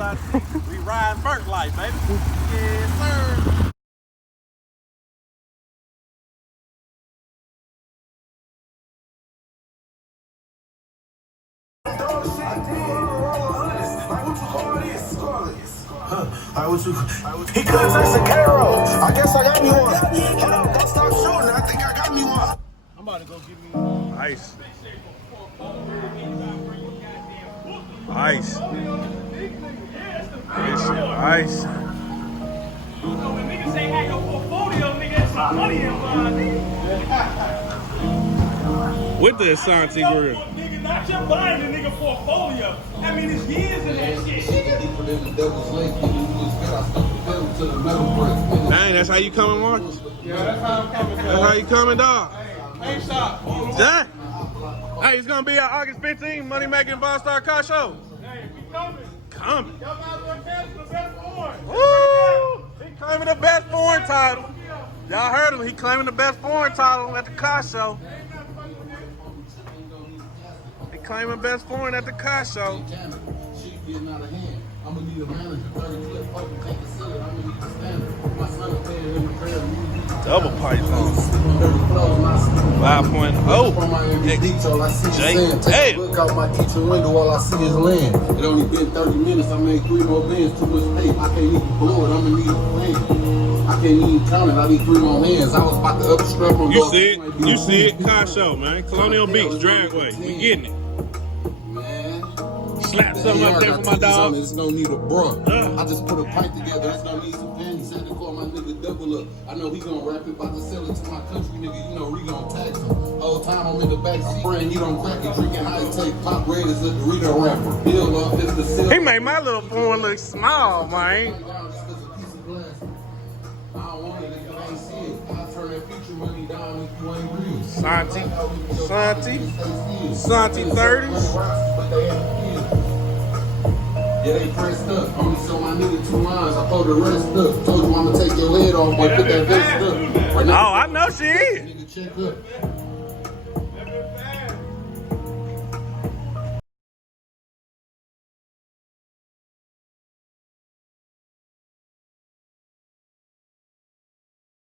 Asanti. We riding Burke life, baby. Yes, sir. Because that's a Caro. I guess I got me one. Hold up, don't stop shooting. I think I got me one. I'm about to go get me ice. Ice. Ice. You know, when niggas say have your portfolio, nigga, that's some money involved, nigga. With the Asanti grill. Nigga, not just buying the nigga portfolio. I mean, it's years in that shit. Dang, that's how you coming, Marcus? Yeah, that's how I'm coming, That's how you coming, dog? Hey, stop. Dang. Hey, it's gonna be on August 15th, Money Making Ball Star Car Show. Hey, we coming. Coming. Y'all might want to cancel the best foreign. Woo! He claiming the best foreign title. Y'all heard him. He claiming the best foreign title at the car show. He claiming best foreign at the car show. I'm gonna need a manager, 30 clip, fucking take a sit. I'm gonna need the standard. My son is paying him to pay. Double python. 5.0. XJ. Look out my kitchen window, all I see is land. It only been 30 minutes. I made 3 more bands, too much tape. I can't even blow it. I'm gonna need a plan. I can't even count it. I need 3 more hands. I was about to upstrap on. You see it? You see it? Car show, man. Colonial Beach, Dragway. We getting it. Slap something up there for my dog. It's gonna need a bruh. I just put a pipe together. It's gonna need some panties. Had to call my nigga double up. I know he gonna rap it, about to sell it to my country nigga. You know we gonna tax him. Whole time I'm in the back, I'm praying he don't crack it. Drinking high take pop red is a Dorito rapper. Bill up is the silver. He made my little phone look small, man. I don't want it if you ain't see it. I'll turn that future money down if you ain't real. Santi 30s. Yeah, they pressed up. Only so my nigga 2 lines. I pulled the rest up. Told you I'ma take your head off, but put that vest up. Right now, Oh, I know she is. nigga, check up.